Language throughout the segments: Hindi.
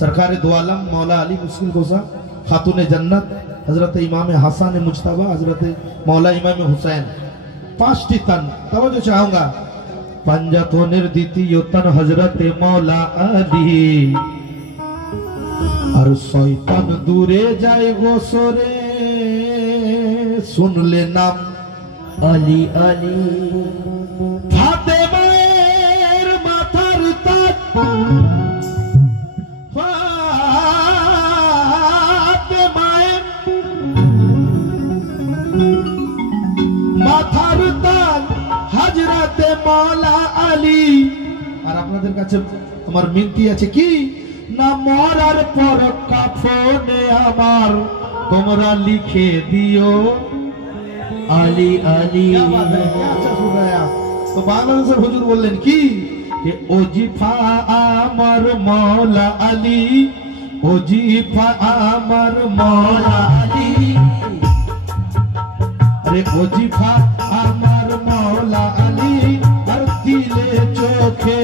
सरकार दो आलम मौला अली मुश्किल कोसा खातून जन्नत हजरत इमाम हसन मुजतबा हजरत मौला इमाम हुसैन 5टी तन तवज्जो चाहूंगा पंजातोनेर द्वितीय तन हजरत मौला अली और शैतान दूरे जाए गोसरे सुन ले नाम अली अली फातेमार माथार ताज माथार ताज हजरत मौला अली और আপনাদের কাছে আমার মিনতি আছে কি ना मरार पर काफने आमार तुमरा लिखे दियो अली अली। क्या बात है, क्या अच्छा सुन रहे हैं आप। तो बांग्लादेश हुजूर बोलें कि ओजीफा आमर मौला अली ओजीफा आमर मौला अली अरे ओजीफा आमर मौला अली हर दिले चोखे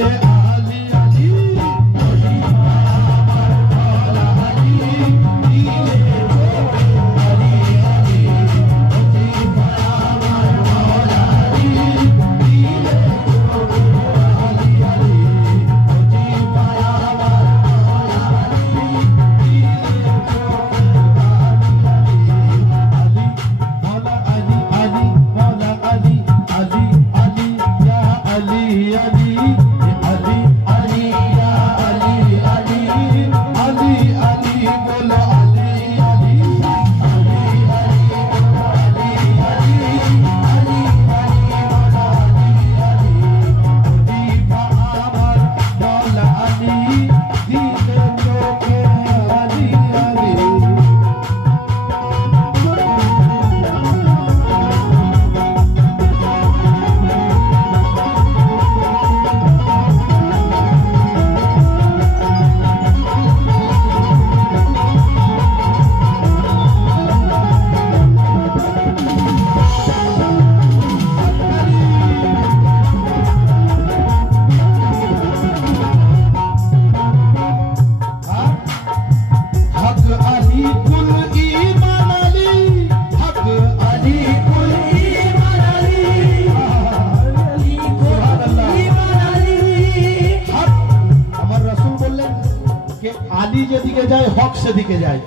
दिखे जाए हक से दिखे जाए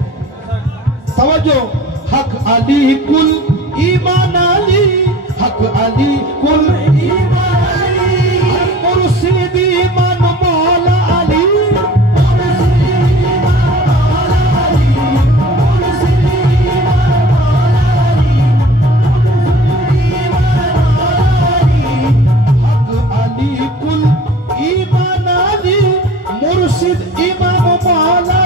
समझो हक अली कुल ईमान अली हक अली कुल ईमान अली मुर्शिद ईमान मौला अली हक अली कुल ईमान अली मुर्शिद ईमान मौला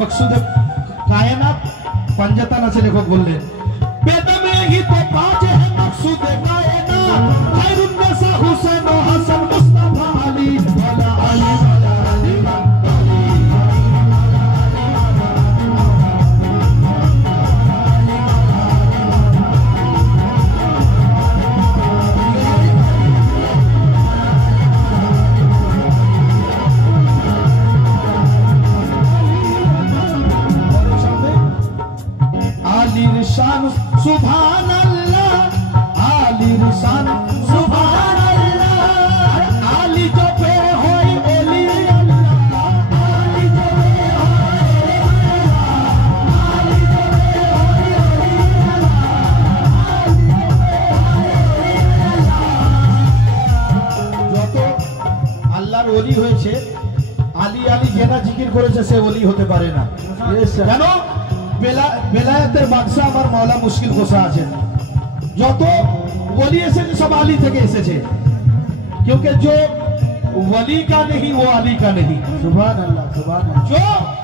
मकसूद कायनात पंजतन আছে লেখক বললেন বেদমে হি তো পাঁচ है मकसूद कायनात खैरुन नसा हुसैन ও হাসান মুস্তাফা আলী ওয়ালা আলী ওয়ালা আলী सुभान अल्लाह आली शान सुभान अल्लाह आली जो पे होई ओली अल्लाह आली जो पे যে না জিকির করেছে সে ওলি হতে পারে না। কেন? বেলায়েতের বাদশা আমার মাওলা মুশকিল গোসা আছেন। যত ওলি এসেছে সব আলী থেকে এসেছে, क्योंकि जो वली का नहीं वो अली का नहीं। सुभान अल्लाह, सुभान अल्लाह। जो